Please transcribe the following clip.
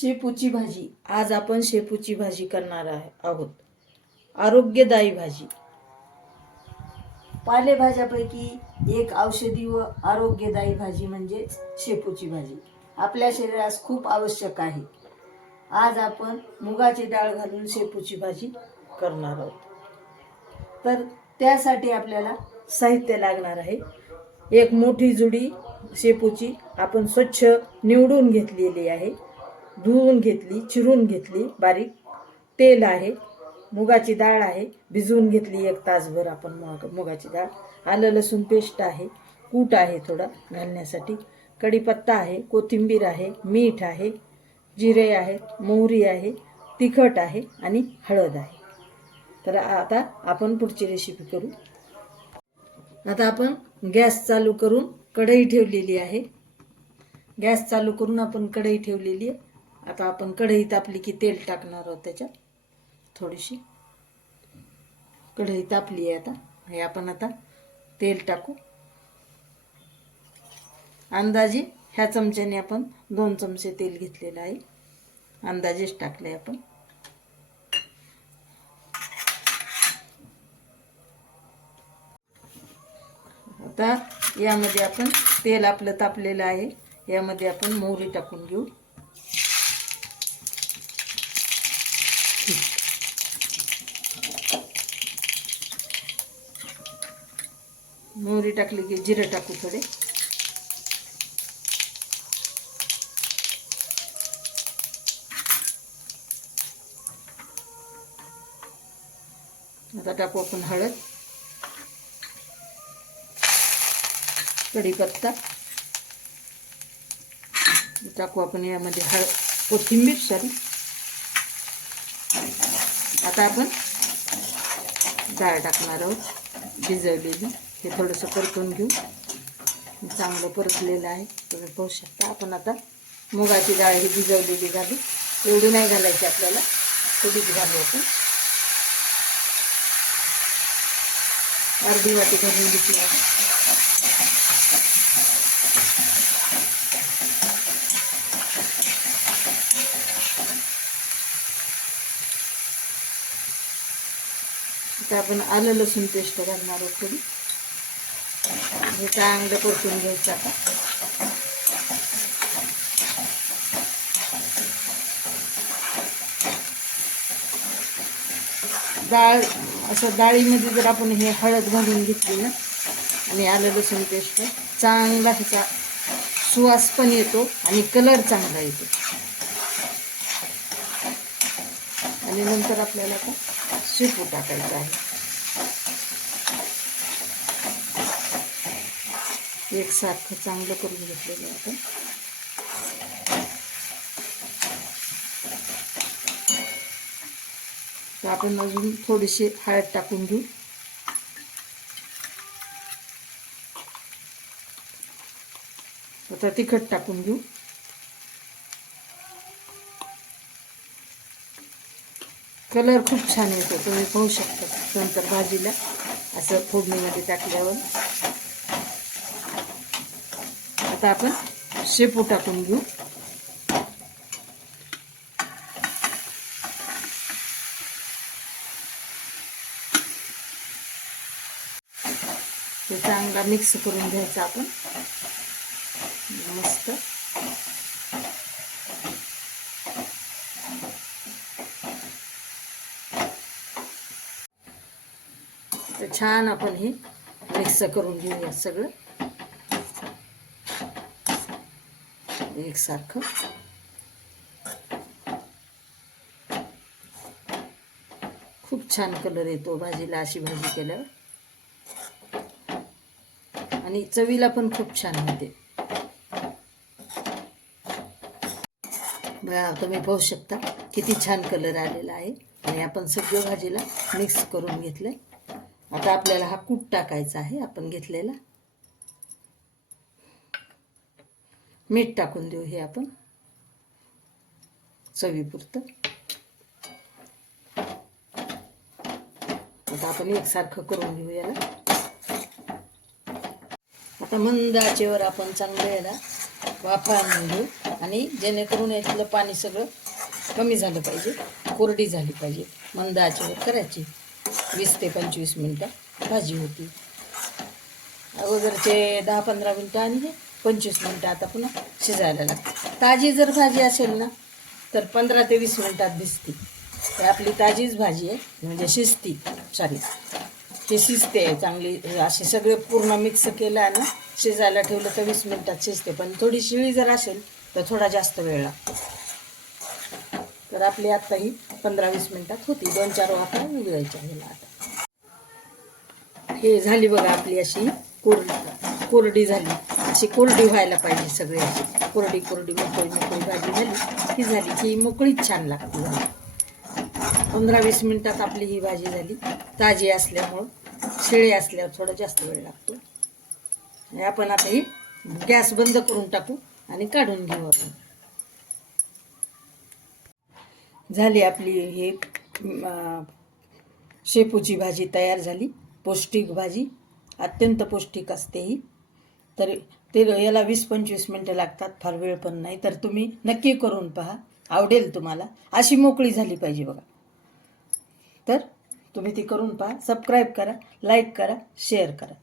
शेपूची भाजी. आज आपण शेपूची भाजी करणार आहोत. आरोग्यदायी भाजी. पालेभाज्यापैकी एक औषधी व आरोग्यदायी भाजी म्हणजे शेपूची भाजी. आपल्या शरीरास खूप आवश्यक आहे. आज आपण मुगाची डाळ घालून शेपूची भाजी करणार आहोत. तर त्यासाठी आपल्याला साहित्य लागणार आहे. एक मोठी जुडी शेपूची आपण स्वच्छ निवडून घेतलेली आहे. धुवून घेतली चिरून घेतली बारीक. तेल आहे मुगाची डाळ आहे भिजवून घेतली एक तासभर आपण मुग मुगाची डाळ. आलं लसूण पेस्ट आहे कूट आहे थोडा घालण्यासाठी. कढीपत्ता आहे कोथिंबीर आहे मीठ आहे जिरे आहे मोहरी आहे तिखट आहे आणि हळद आहे. तर आता आपण पुढची रेसिपी करू. आता आपण गॅस चालू करून कढई ठेवलेली आहे. गॅस चालू करून आपण कढई ठेवलेली आहे. आता आपण कढई तापली की तेल टाकणार आहोत त्याच्यात थोडीशी. कढई तापली आहे आता. हे आपण आता तेल टाकू. अंदाजे ह्या चमच्याने आपण दोन चमचे तेल घेतलेलं आहे. अंदाजेच टाकले आपण. आता यामध्ये आपण तेल आपलं तापलेलं आहे. यामध्ये आपण मोहरी टाकून घेऊ. मोहरी टाकली की जिरं टाकू थोडे. आता टाकू आपण हळद. कढीपत्ता. टाकू आपण यामध्ये हळद कोथिंबीर सॉरी. आता आपण डाळ टाकणार आहोत भिजवलेली. हे थोडंसं परतून घेऊ. चांगलं परतलेलं आहे. तुम्ही पाहू शकता. आपण आता मुगाची डाळ ही भिजवलेली झाली. एवढी नाही घालायची आपल्याला. थोडीच घालू आपण. अर्धी वाटी घालून घेतली आता आपण आलं लसूण पेस्ट घालणार आहोत थोडी. हे चांगलं परतून घ्यायचं आता. डाळ असं डाळीमध्ये जर आपण हे हळद घालून घेतली ना आणि आलं लसूण पेस्ट चांगला ह्याचा सुवास पण येतो आणि कलर चांगला येतो. आणि नंतर आपल्याला आता शेपू टाकायचं आहे. एकसारखं चांगलं करून घेतलेलं आहे आपण. तर आपण अजून थोडीशी हळद टाकून घेऊ. आता तिखट टाकून घेऊ. कलर खूप छान येतो तुम्ही पाहू शकता नंतर भाजीला असं फोडणीमध्ये टाकल्यावर. आता आपण शेपू टाकून घेऊ. ते चांगला मिक्स करून घ्यायचा आपण. मस्त. छान आपण हे मिक्स करून घेऊया सगळं. एकसारखं. खूप छान कलर येतो भाजीला अशी भाजी केल्यावर. आणि चवीला पण खूप छान होते. बघा तुम्ही पाहू शकता किती छान कलर आलेला आहे. आणि आपण सगळं भाजीला मिक्स करून घेतलं आता आपल्याला हा कूट टाकायचा आहे. आपण घेतलेला. मीठ टाकून देऊ हे आपण. चवीपुरतं. आता आपण एकसारखं करून घेऊ याला. आता मंद आचेवर आपण चांगलं याला वाफा आणून घेऊ. आणि जेणेकरून यातलं पाणी सगळं कमी झालं पाहिजे. कोरडी झाली पाहिजे. मंद आचेवर करायची. वीस ते पंचवीस मिनटं भाजी होती. अगोदरचे दहा पंधरा मिनटं आणि हे पंचवीस मिनटं आता पुन्हा शिजायला लागते. ताजी जर भाजी असेल ना तर पंधरा ते वीस मिनटात दिसते. तर आपली ताजीच भाजी आहे म्हणजे शिजती सॉरी ते शिजते चांगली असे सगळे पूर्ण मिक्स केलं आणि शिजायला ठेवलं तर वीस मिनटात शिजते. पण थोडी शिळी जर असेल तर थोडा जास्त वेळ लागतो. तर आपली आत्ता ही पंधरा वीस मिनटात होती. दोन चार वाफा उघडायच्या ह्याला आता. हे झाली बघा आपली अशी कोरडी. कोरडी झाली. अशी कोरडी व्हायला पाहिजे सगळी अशी. कोरडी कोरडी मोकळी मोकळी भाजी झाली. ही झाली की मोकळीच छान लागते पंधरा वीस मिनटात आपली ही भाजी झाली. ताजी असल्यामुळं शिळे असल्यावर थोडा जास्त वेळ लागतो. आणि आपण आता ही गॅस बंद करून टाकू आणि काढून घेऊ आपण. झाली आपली हे शेपूची भाजी तयार झाली. पौष्टिक भाजी अत्यंत पौष्टिक असते ही. तर ते याला वीस पंचवीस मिनटं लागतात फार वेळ पण नाही. तर तुम्ही नक्की करून पहा आवडेल तुम्हाला. अशी मोकळी झाली पाहिजे बघा. तर तुम्ही ती करून पहा सबस्क्राईब करा लाईक करा शेअर करा.